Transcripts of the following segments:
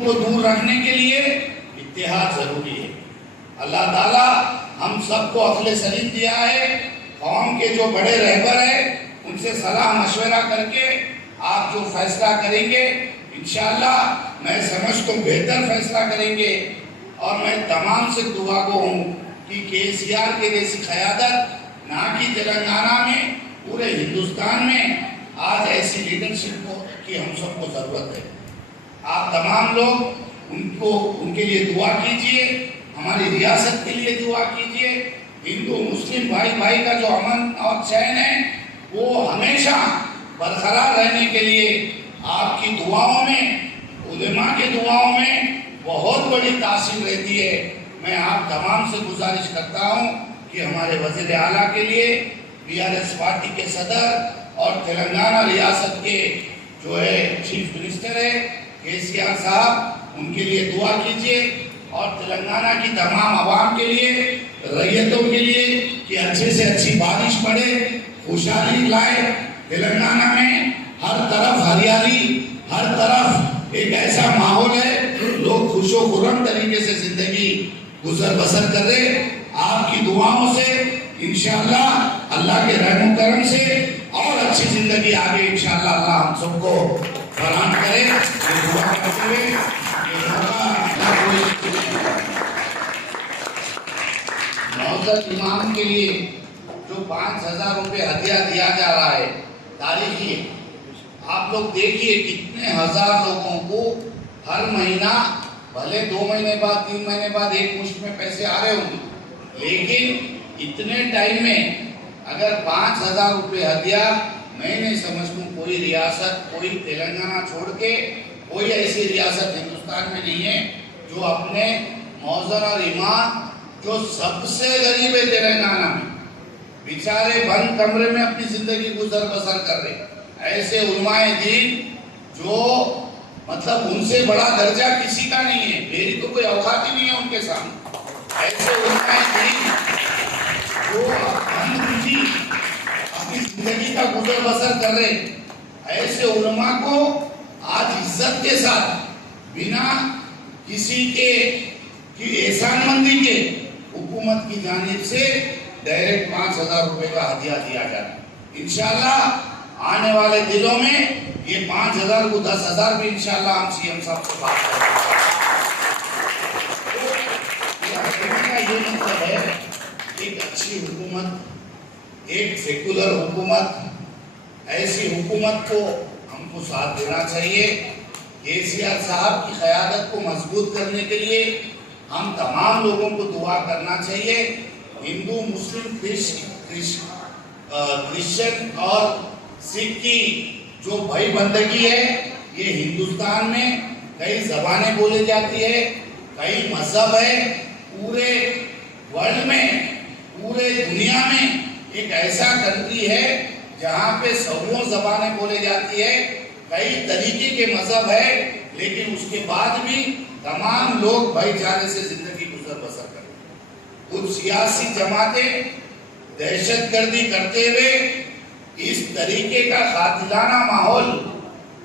को दूर रखने के लिए इत्तेहाद जरूरी है। अल्लाह ताला हम सबको अक्ल सलीम दिया है। कौम के जो बड़े रहबर है उनसे सलाह मशवरा करके आप जो फैसला करेंगे इंशाअल्लाह मैं समझता हूँ बेहतर फैसला करेंगे। और मैं तमाम से दुआ को हूँ कि केसीआर के जैसी क़यादत ना कि तेलंगाना में पूरे हिंदुस्तान में आज ऐसी लीडरशिप की हम सबको ज़रूरत है। आप तमाम लोग उनको उनके लिए दुआ कीजिए, हमारी रियासत के लिए दुआ कीजिए। हिंदू मुस्लिम भाई भाई का जो अमन और चैन है वो हमेशा बरकरार रहने के लिए आपकी दुआओं में, उलेमा के दुआओं में बहुत बड़ी तासीर रहती है। मैं आप तमाम से गुजारिश करता हूँ कि हमारे वज़ीर आला के लिए, बीआरएस पार्टी के सदर और तेलंगाना रियासत के जो है चीफ मिनिस्टर है केसीआर साहब, उनके लिए दुआ कीजिए। और तेलंगाना की तमाम आवाम के लिए, रैयतों के लिए कि अच्छे से अच्छी बारिश पड़े, खुशहाली लाए। तेलंगाना में हर तरफ हरियाली, हर तरफ एक ऐसा माहौल है, लोग खुशो खुर्रम तरीके से जिंदगी गुजर बसर कर रहे। आपकी दुआओं से इंशाअल्लाह अल्लाह के रहम करम से और अच्छी जिंदगी आगे इंशाअल्लाह अल्लाह हम सबको फराहम करे। दुआ करते हुए मौजूद इमाम के लिए जो 5,000 रुपये हदिया दिया जा रहा है तारीखी है। आप लोग देखिए कितने हजार लोगों को हर महीना, भले 2 महीने बाद 3 महीने बाद एक मुश्त में पैसे आ रहे होंगे, लेकिन इतने टाइम में अगर 5,000 रुपये हदिया, मैं नहीं समझता कोई रियासत, कोई तेलंगाना छोड़ के कोई ऐसी रियासत हिंदुस्तान में नहीं है जो अपने मौजन और ईमान, जो सबसे गरीब है तेलंगाना में, बेचारे बंद कमरे में अपनी जिंदगी गुजर बसर कर रहे, ऐसे उलमाए दीन जो मतलब उनसे बड़ा दर्जा किसी का नहीं है, मेरी तो कोई औकात ही नहीं है उनके सामने। ऐसे उलमाए दीन जो अपनी जिंदगी का गुजर बसर कर रहे, ऐसे उलमा को आज इज्जत के साथ बिना किसी के की एहसानमंदी के हुकूमत की जानिब से डायरेक्ट 5,000 रुपए का हदिया दिया जाए। इंशाअल्लाह आने वाले दिनों में ये 5,000 को 10,000 भी इंशाअल्लाह हम सीएम साहब से बात करेंगे। ये मतलब है एक अच्छी हुकूमत, एक सेकुलर हुकूमत, ऐसी हुकूमत को हमको साथ देना चाहिए। केसीआर साहब की क़यादत को मजबूत करने के लिए हम तमाम लोगों को दुआ करना चाहिए। हिंदू, मुस्लिम, क्रिश्चियन और सिख की जो भाई बंदगी है, ये हिंदुस्तान में कई ज़बानें बोली जाती है, कई मजहब है, पूरे वर्ल्ड में, पूरे दुनिया में एक ऐसा कंट्री है जहाँ पे सौरों ज़बानें बोली जाती है, कई तरीके के मजहब है, लेकिन उसके बाद भी तमाम लोग भाईचारे से जिंदगी गुजर बसर करें। कुछ सियासी जमातें दहशतगर्दी करते हुए इस तरीके का कातिलाना माहौल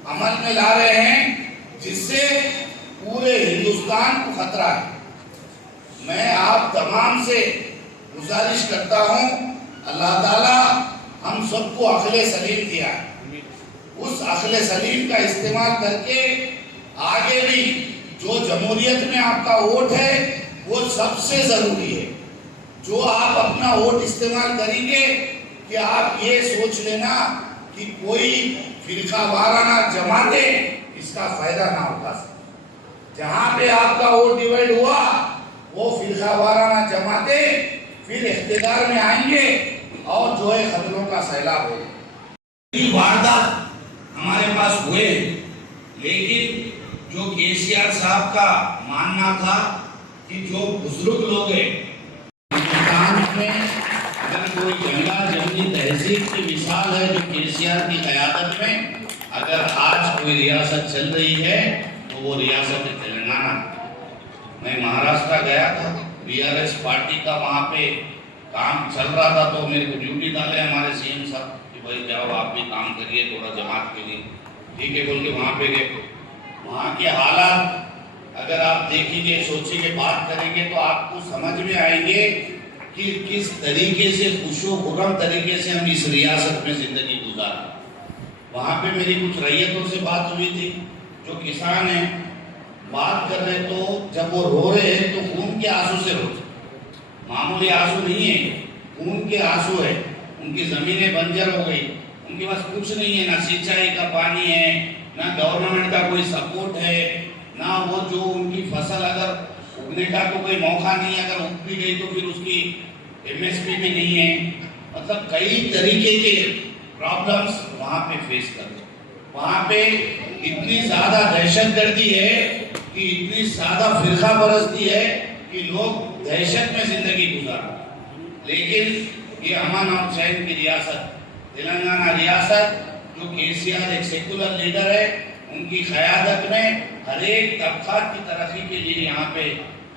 अमल में ला रहे हैं जिससे पूरे हिंदुस्तान को खतरा है। मैं आप तमाम से गुजारिश करता हूं, अल्लाह ताला हम सबको अक्ल सलीम दिया है, उस अक्ल सलीम का इस्तेमाल करके आगे भी जो जमहूरियत में आपका वोट है वो सबसे जरूरी है। जो आप अपना वोट इस्तेमाल करेंगे कि आप ये सोच लेना कि कोई फिरका वाराना जमातें इसका फायदा ना उठा सके। जहां पे आपका वोट डिवाइड हुआ वो फिरका वाराना जमातें फिर इख्तियार में आएंगे और जो है खतरों का सैलाब होगा। वारदात हमारे पास हुए, लेकिन जो केसीआर साहब का मानना था कि जो बुजुर्ग लोग हैं हिंदुस्तान में, अगर कोई जंगा जंगी तहजीब की मिसाल है जो केसीआर की क़यादत में अगर आज कोई रियासत चल रही है तो वो रियासत है तेलंगाना। मैं महाराष्ट्र गया था, बीआरएस पार्टी का वहाँ पे काम चल रहा था, तो मेरे को ड्यूटी डाले हमारे सीएम साहब कि भाई जाओ आप भी काम करिए थोड़ा जमात के लिए, ठीक है बोल के वहाँ पे गए। वहाँ के हालात अगर आप देखेंगे, सोचेंगे, बात करेंगे तो आपको समझ में आएंगे कि किस तरीके से खुशो खुर्रम तरीके से हम इस रियासत में जिंदगी गुजारें। वहाँ पे मेरी कुछ रैयतों से बात हुई थी, जो किसान हैं, बात कर रहे तो जब वो रो रहे हैं तो खून के आंसू से रोते, मामूली आंसू नहीं है, खून के आंसू है। उनकी जमीनें बंजर हो गई, उनके पास कुछ नहीं है, ना सिंचाई का पानी है, ना गवर्नमेंट का कोई सपोर्ट है, ना वो जो उनकी फसल अगर उगने का तो कोई मौका नहीं है, अगर उग भी गई तो फिर उसकी एमएसपी भी नहीं है। मतलब कई तरीके के प्रॉब्लम्स वहाँ पे फेस कर रहे। वहाँ पे इतनी ज़्यादा दहशतगर्दी है कि इतनी ज़्यादा फिरका परस्ती है कि लोग दहशत में ज़िंदगी गुजार रहे। लेकिन ये अमन और चैन की रियासत तेलंगाना रियासत, जो केसीआर एक सेकुलर लीडर है, उनकी क़यादत में हर एक तबकात की तरक्की के लिए यहाँ पे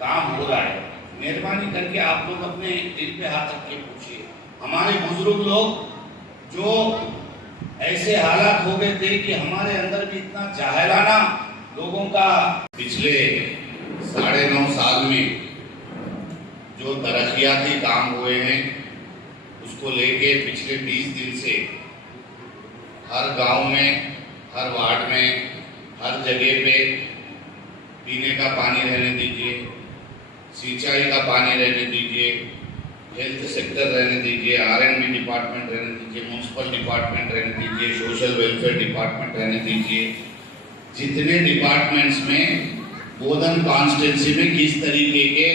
काम हो रहा है। मेहरबानी करके आप लोग अपने दिल पे हाथ रख के पूछिए, हमारे बुजुर्ग लोग जो ऐसे हालात हो गए थे कि हमारे अंदर भी इतना जाहिलाना लोगों का पिछले 9.5 साल में जो तरक्याती काम हुए हैं, उसको लेके पिछले 20 दिन से हर गांव में, हर वार्ड में, हर जगह पे पीने का पानी रहने दीजिए, सिंचाई का पानी रहने दीजिए, हेल्थ सेक्टर रहने दीजिए, R&B डिपार्टमेंट रहने दीजिए, म्यूनसिपल डिपार्टमेंट रहने दीजिए, सोशल वेलफेयर डिपार्टमेंट रहने दीजिए, जितने डिपार्टमेंट्स में बोधन कॉन्स्टिट्यूंसी में किस तरीके के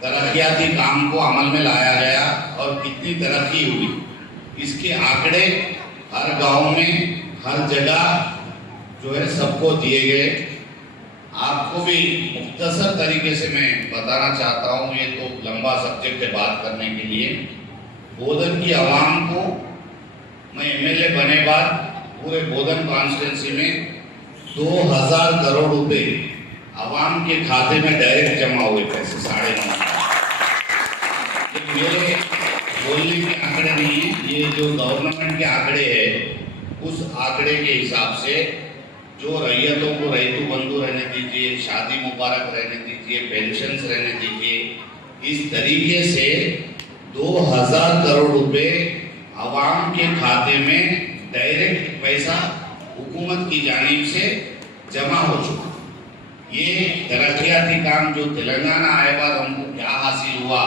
तरक्याती काम को अमल में लाया गया और कितनी तरक्की हुई, इसके आंकड़े हर गांव में, हर जगह जो है सबको दिए गए। आपको भी मुख्तसर तरीके से मैं बताना चाहता हूँ, ये तो लंबा सब्जेक्ट है बात करने के लिए। बोधन की आवाम को मैं MLA बने बाद पूरे बोधन कॉन्स्टिट्यूंसी में 2000 करोड़ रुपए आवाम के खाते में डायरेक्ट जमा हुए पैसे, 9.5। मेरे बोलने के आंकड़े नहीं है, ये जो गवर्नमेंट के आंकड़े हैं, उस आंकड़े के हिसाब से जो रैयतों को रैयतु बंधु रहने दीजिए, शादी मुबारक रहने दीजिए, पेंशन्स रहने दीजिए, इस तरीके से 2000 करोड़ रुपए आवाम के खाते में डायरेक्ट पैसा हुकूमत की जानिब से जमा हो चुका। ये तरक्याती काम जो तेलंगाना आए बाद हमको क्या हासिल हुआ,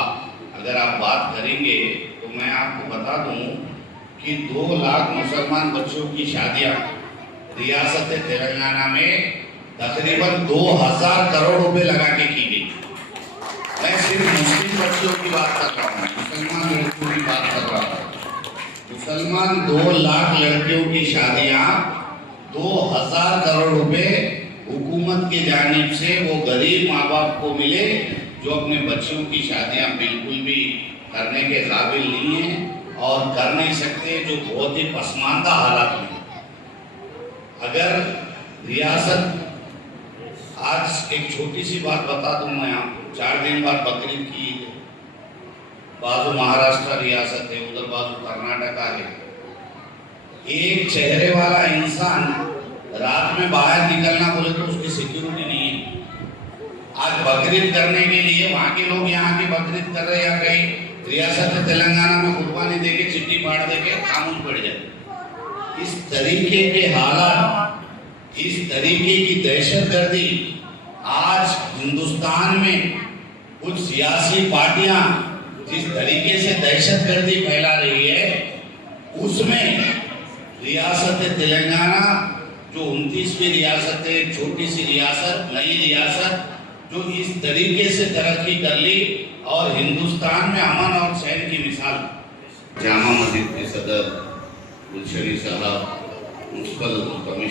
अगर आप बात करेंगे तो मैं आपको बता दूं कि 2 लाख मुसलमान बच्चों की शादियां रियासत तेलंगाना में तकरीबन 2000 करोड़ रुपए लगा के की गई। मैं सिर्फ मुस्लिम बच्चों की बात कर रहा हूँ, मुसलमान लड़कियों की बात कर रहा हूँ। मुसलमान 2 लाख लड़कियों की शादियां 2000 करोड़ रुपए हुकूमत की जानिब से वो गरीब माँ बाप को मिले जो अपने बच्चों की शादियां बिल्कुल भी करने के काबिल नहीं है और कर नहीं सकते, जो बहुत ही पसमानदा हालात में। अगर रियासत, आज एक छोटी सी बात बता दूं मैं आपको, 4 दिन बाद बकरीद की ईद है, बाजू महाराष्ट्र रियासत है, उधर बाजू कर्नाटका है। एक चेहरे वाला इंसान रात में बाहर निकलना बोले तो उसकी सिक्योरिटी नहीं है। आज बकरीद करने के लिए वहाँ के लोग यहाँ के बकरीद कर रहे हैं, या कहीं रियासत तेलंगाना में कुर्बानी देके चिट्ठी फाड़ देके खामोश पड़ जाए। इस तरीके के हालात, इस तरीके की दहशतगर्दी आज हिंदुस्तान में कुछ सियासी पार्टियां जिस तरीके से दहशतगर्दी फैला रही है, उसमें रियासत तेलंगाना जो 29वीं रियासत है, छोटी सी रियासत, नई रियासत, जो इस तरीके से तरक्की कर ली और हिंदुस्तान में अमन और चैन की मिसाल। जामा मस्जिद के सदर गुलशरी साहब, म्युनिसिपल कमिश्नर